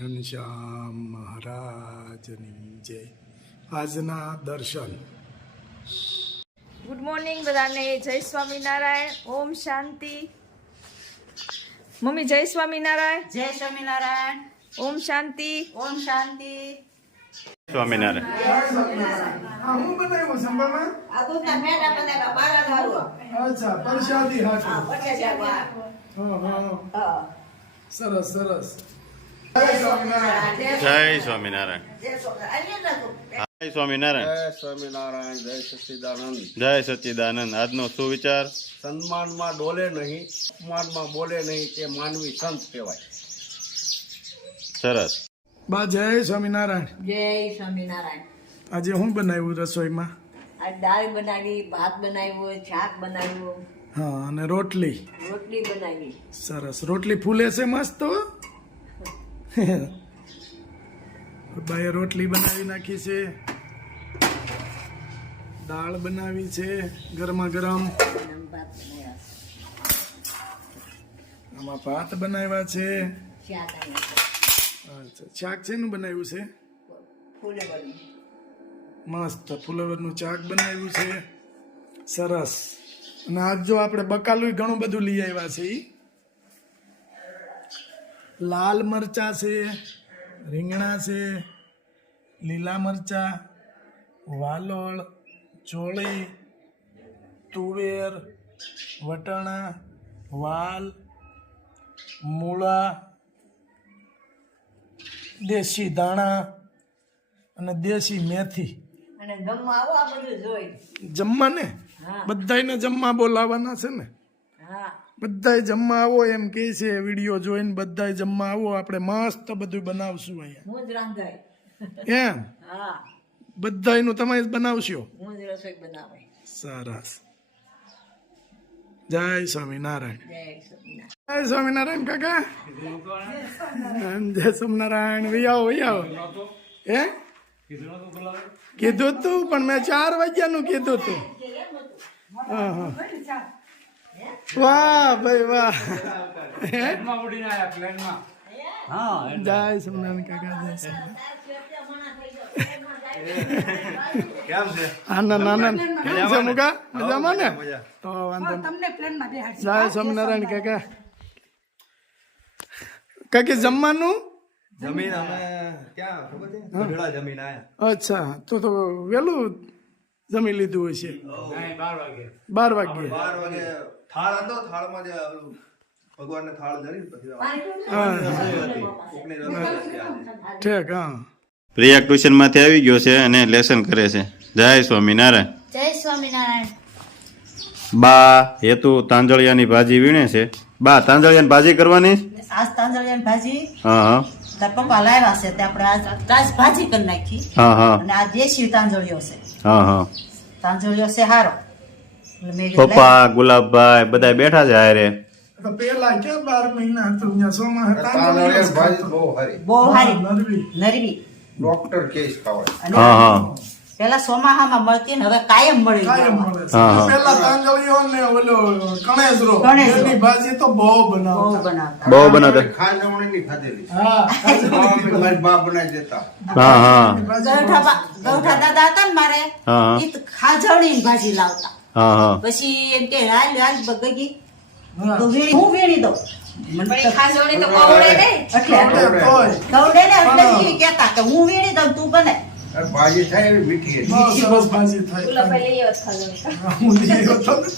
ઘનશ્યામ મહારાજની જય. આજના દર્શન. ગુડ મોર્નિંગ બધાને જય સ્વામિનારાયણ ઓમ શાંતિ. મમ્મી જય સ્વામિનારાયણ. જય સ્વામિનારાયણ. ઓમ શાંતિ. ઓમ શાંતિ. સ્વામિનારાયણ. હા હું બનાવ્યું સંભામાં? આ દૂધના પેંડા બનાવ્યા બારા ધારું અચ્છા પ્રસાદી હાટું પછી જવા હા. હા. સરસ સરસ. જય સ્વામિનારાયણ. જય સ્વામિનારાયણ. જય સ્વામિનારાયણ જય સચિદાનંદ. જય સચ્ચિદાનંદ જય આજનો સુવિચાર? સન્માનમાં ડોલે નહીં અપમાનમાં બોલે નહીં તે માનવી સંત કહેવાય. સરસ. બા જય સ્વામિનારાયણ. જય સ્વામિનારાયણ. આજે હું બનાવ્યું રસોઈમાં? આ દાળ બનાવી ભાત બનાવ્યો શાક બનાવ્યું. હા અને રોટલી. રોટલી બનાવી. સરસ. રોટલી ફૂલે છે મસ્ત. બાએ રોટલી બનાવી નાખી છે. દાળ બનાવી છે ગરમા ગરમ. આમાં ભાત બનાવ્યા છે. અચ્છા, શાક શેનું બનાવ્યું છે? મસ્ત ફુલેવરનું શાક બનાવ્યું છે. સરસ. અને આજ જો આપણે બકાલુય ઘણું બધું લઈ આવ્યા છે ઈ. લાલ મરચા છે રીંગણા છે લીલા મરચા વાલોળ ચોળી તુવેર વટાણા વાલ મૂળા દેશી દાણા અને દેશી મેથી. જમવા ને બધાને જમવા બોલાવવાના છે ને? હા. બધાય જમવા આવો એમ કે છે વીડિયો જોઈને બધાય જમવા આવો. આપણે મસ્ત બધું બનાવશું અહીંયા. હું જ રાંધાય. એમ? બધાયનું તમે જ બનાવશો? હું જ રસોઈ બનાવે. સરસ. જય સ્વામિનારાયણ. જય સ્વામિનારાયણ. જય સ્વામિનારાયણ કાકા. જય સ્વામિનારાયણ. વૈયાઓ વૈયાઓ હે? કીધું તું પણ મેં ચાર વાગ્યાનું કીધું તું. હા હા. વાહ ભાઈ વાહ. હે? જય સ્વામિનારાયણ કાકા જય સ્વામિનારાયણ આનંદ આનંદ કેમ છે મુકા? મજામાં ને? તો વાંધો નહીં. જય સ્વામિનારાયણ કાકા. કાકી જમવાનું? જમીન અમે ક્યાં ખબર છે? જમીન આયા. અચ્છા તો તો વહેલું જમી લીધું હશે. બાર વાગ્યે. બાર વાગે થાળ હતો થાળમાં જે ઓલું ભગવાનને થાળ ધરી પછી. ઠીક હા. પ્રિયા ટ્યુશનમાંથી આવી ગયો છે અને લેસન કરે છે. જય સ્વામિનારાયણ. જય સ્વામિનારાયણ. બા હેતુ તાંજળિયાની ભાજી વીણે છે. બા તાંજળિયાની ભાજી કરવાની? આજ તાંજળિયાની ભાજી હા હા. તાર પપ્પા લાવ્યા છે તે આપણે આજ તાજ ભાજી કરી નાખી. હા હા. અને આ દેશી તાંજળિયો છે. હા હા. તાંજળિયો છે હારો. પપ્પા ગુલાબભાઈ બધા બેઠા છે હારે. પેલા ક્યાં બાર મહિના હતું? અહીંયા સોમાં હતા ભાજી બહુ સારી બહુ હારી. નરવી. નરવી. ડોક્ટર કેસ ખાવાય હા હા. પેલા સોમાહામાં મળતી ને હવે કાયમ મળી કાયમ જવા. મળે છે. હા, હા. પેલા તાંજળીઓ ને ઓલો કણેજરો કણેજરો. એની ભાજી તો બહુ બહુ બનાવતા. બનાવતા બહુ બનાવતા. ખાંડવણીની ખાધેલી. હા મારી બા બનાવી દેતા. હા હા. ગૌઠા દાદા હતા ને મારે હા, હા. ઈ તો ભાજી લાવતા. પછી એમ કે હાલ હાલ બગગી. તો વીણી હું વીણી દઉં? તો ને હું વીણી દઉં બને. ભાજી થાય એવી મીઠી હતી. ભાજી ઓલા થાય. ભાઈ લઈ આવત ખાજોણી હું લઈ આવ્યો હતો ને,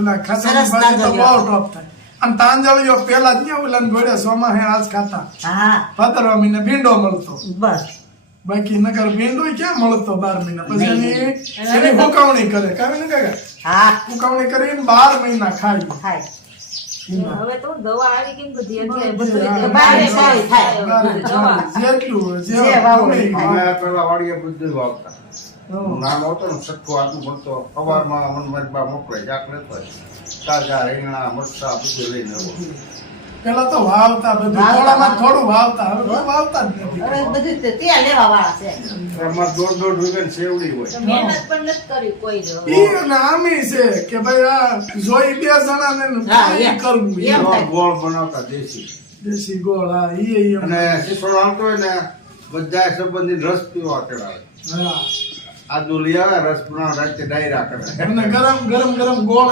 ઓલા ખાસાની ભાજી તો બહુ ટોપ થાય. અને તાંજળીઓ પેલા જ ત્યાં ઓલા ઘોડે સોમા હે આજ ખાતા. હા. ભાદરવા મહિને ભીંડો મળતો. બસ. બાકી નગર ભીંડો ક્યાં મળતો બાર મહિના પછી. એની એની હુકવણી કરે કારણ ને કાકા હા હુકવણી કરીને બાર મહિના ખાય થાય હવે તો દવા આવી કેમ બધી અત્યારે હા, બધું બારે સારી થાય. દવા જેટલું જે જે વાવો ગમે એ એ ખાય. ખાય. પેલા વાડીએ બધું વાવતા. નાનો હતો ને છઠ્ઠું આટલું ભણતો સવારમાં મને મારી બા મોકલે જાક લેતો હોય. તાજા રીંગણા મરચા બધું લઈને આવો પેલા તો વાવતા બધું. થોડામાં થોડું વાવતા હવે કોઈ વાવતા જ નથી. હવે બધું ત્યાં લેવા વાળા છે. અમારે દોઢ દોઢ વીઘાની સેવડી હોય. મહેનત પણ નથી કરી કોઈ જ. ઈ અને છે કે ભાઈ આ જોઈ બે જણા ને હા, કાંઈ એમ. કરવું એમ. ગોળ બનાવતા દેશી. દેશી ગોળ હા ઈ ઈ અને શીશોડો આવતો હોય ને બધા સંબંધી રસ પીવા ચડાવે હા. આદુ લઈ રસ બનાવ રાતે ડાયરા કરે. એમને ગરમ ગરમ ગરમ ગોળ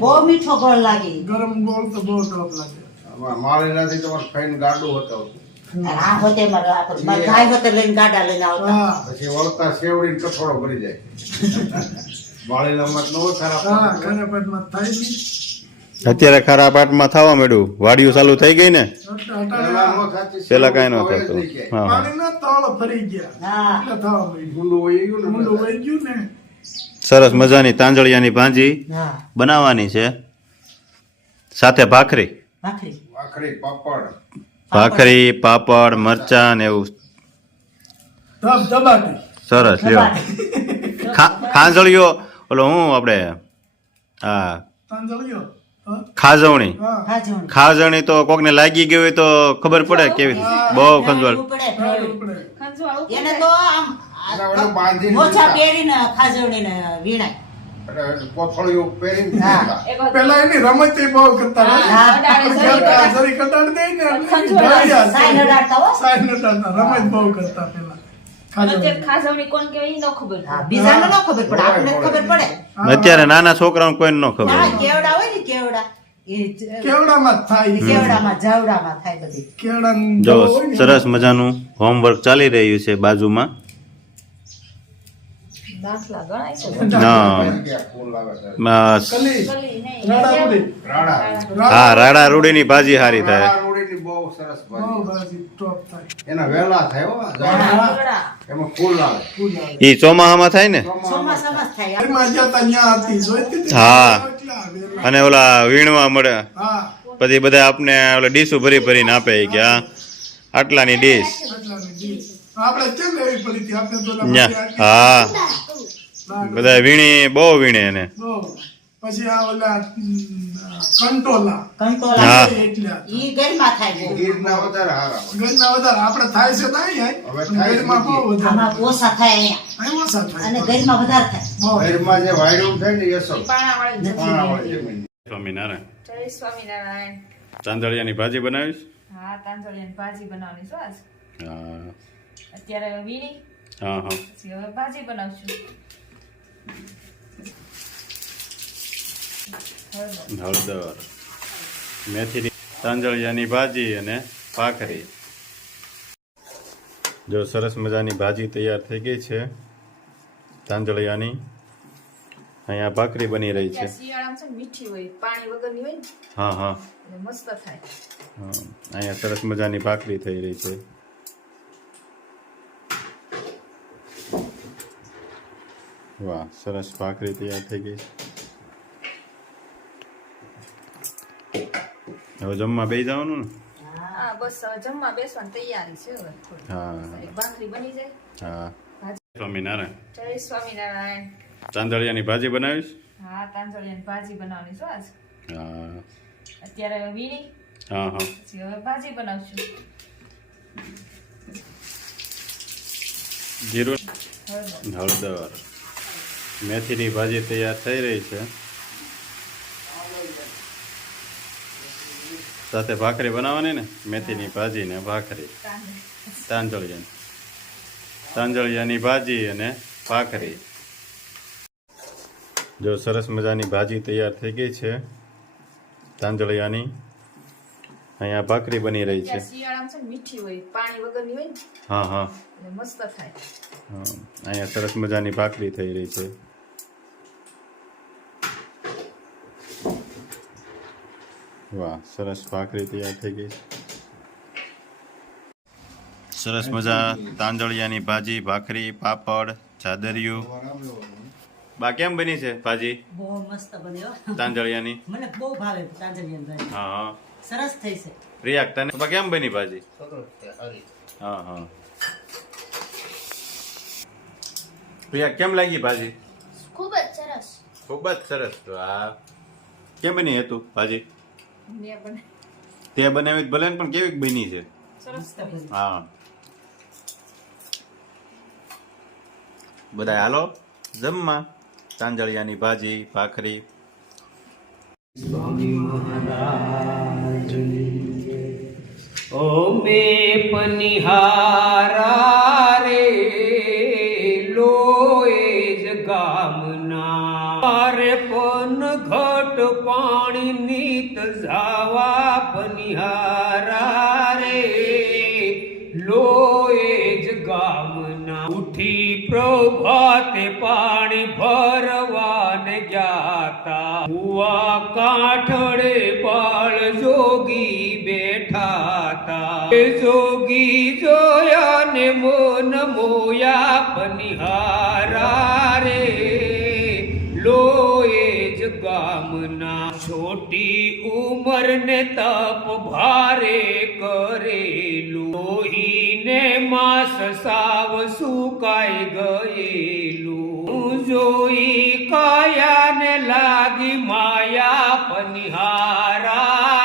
બહુ મીઠો ગોળ લાગે. ગરમ ગોળ તો બહુ ટોપ લાગે. આમાં માળેલાથી તમારે ફાઈન ગાડું હતો. આ હોતે મારે આપણે ગાય હોતે લઈને ગાડા લઈને આવતા. પછી વળતા સેવડીને કઠોળો ભરી જાય. માળેલામાં તો ન હા ખરાબ થાય અત્યારે ખરા પાટમાં થવા માંડ્યું. વાડીઓ ચાલુ થઈ ગઈ ને? થાતી પેલા કઈ ન તો ને સરસ મજાની તાંજળિયાની ભાજી બનાવવાની છે. સાથે ભાખરી. ભાખરી. ભાખરી પાપડ. ભાખરી પાપડ મરચાં ને એવું. સરસ લ્યો. ખા- ખાંજળીઓ. ઓલો હું આપણે? હા. ખાજવણી. હા. ખાજવણી. તો કોકને લાગી ગઈ હોય તો ખબર પડે કેવી બહુ ખંજવાળ. એને તો આમ. પહેરીને ખાજવણીને વીણાય. કોથળીઓ પહેરીને પેલા એની રમત બહુ કરતા કટાડી. ને બહુ કરતા પેલા અત્યારે ખાજવણી કોણ કહેવાય? ઈ ન ખબર હા બીજાને ન ખબર પડે આપણને જ ખબર પડે. અત્યારે નાના છોકરાઓ કોઈને ન ખબર. કેવડા હોય ને કેવડા? કેવડામાં થાય કેવડામાં જવડામાં થાય બધી. કેવડાનું જો જવ હોય ને, સરસ મજાનું હોમવર્ક ચાલી રહ્યું છે બાજુમાં. દાખલા ગણાય છે હા રાડા રૂડીની ભાજી સારી થાય. એ ચોમાસામાં બહુ સરસ બહુ ભાજી ભાજી ટોપ થાય. એના વેલા થાય હો ગળા, ગળા. એમાં ફૂલ આવે. ઈ ચોમાહામાં થાય ને? હા. અને ઓલા વીણવા મળે. પછી બધા આપને ઓલા ડીશું ભરી ભરીને આપે કે આ આટલાની ડીશ. એટલાની આપણે કેમ લેવી પડી હતી? આપણે તો ઓલા ન્યા. બધી હા. બધા વીણી બહુ વીણે એને. પછી આ ઓલા કંટોલા. કંટોલા. એટલા ઈ ગરમાં થાય. ગીરના વધારે હારા ગંજના વધારે. આપણે થાય છે ના અહીં હવે થાય છે બહુ વધારે. આમાં ઓછા થાય અહીંયા. અહીં ઓછા થાય. અને ગરમાં વધારે થાય. બહુ. ઘરમાં જે વાયડું થાય ને એ સૌ પાણાવાળી જમીન. સ્વામિનારાયણ. જય સ્વામિનારાયણ. ચાંદળિયાની ભાજી બનાવીશ? હા તાંજળિયાની ભાજી બનાવવાની છે આજ. હા. અત્યારે વીણી. હા હા. પછી હવે ભાજી બનાવશું. હળદર. મેથીની તાંજળિયાની ભાજી અને ભાખરી જો સરસ મજાની ભાજી તૈયાર થઈ ગઈ છે તાંજળિયાની અહીંયા ભાખરી બની રહી છે મીઠી હોય પાણી વગરની હોય હા હા મસ્ત થાય. અહીંયા સરસ મજાની ભાખરી થઈ રહી છે વાહ સરસ ભાખરી તૈયાર થઈ ગઈ. હવે જમવા બેસી જવાનું ને? હા બસ હવે જમવા બેસવાની તૈયારી છે હવે હા. એક ભાખરી બની જાય. હા. ભાજી. સ્વામિનારાયણ. જય સ્વામિનારાયણ. ચાંદળિયાની ભાજી બનાવીશ? હા તાંજળિયાની ભાજી બનાવવાની છો આજ. હા. અત્યારે વીણી. હા હા. પછી હવે ભાજી બનાવશું. જીરું. હળદર. મેથીની ભાજી તૈયાર થઈ રહી છે. સાથે ભાખરી બનાવવાની ને મેથીની ભાજી ને ભાખરી. તાંજળિયાની. તાંજળિયાની ભાજી અને ભાખરી. જો સરસ મજાની ભાજી તૈયાર થઈ ગઈ છે. તાંજળિયાની. અહીંયા ભાખરી બની રહી છે. મીઠી હોય પાણી વગરની હોય હા હા. મસ્ત થાય. હા, અહીંયા સરસ મજાની ભાખરી થઈ રહી છે. વાહ સરસ ભાખરી તૈયાર થઈ ગઈ. સરસ મજા તાંજળિયાની ભાજી ભાખરી પાપડ ચાદરિયું. બા કેમ બની છે ભાજી? બહુ મસ્ત બન્યો તાંજળિયાની મને બહુ ભાવે તાંજલિયન ભાઈ હા હા. સરસ થઈ છે. રિયાક તને? બા કેમ બની ભાજી? હા હા. રિયાક કેમ લાગી ભાજી? ખૂબ જ સરસ. ખૂબ જ સરસ. તો આ કેમ બની હતું ભાજી? તે બનાવી ભલે પણ કેવી બની છે? સરસ હા. બધા હાલો જમવા. તાંજળિયાની ભાજી ભાખરી. સ્વામી મહારાજ ઓમે પનિહારા પ્રભાતે પાણી ભરવાને જાતા હુવા કાંઠડે બાળ જોગી બેઠાતા. જોગી જોયા ને મોન મોયા પનિહારા છોટી ઉંમર ને તપ ભારે કરેલું. લોહીને માસ સાવ સુકાઈ ગયેલું. જોઈ કાયાને લાગી માયા પનિહારા.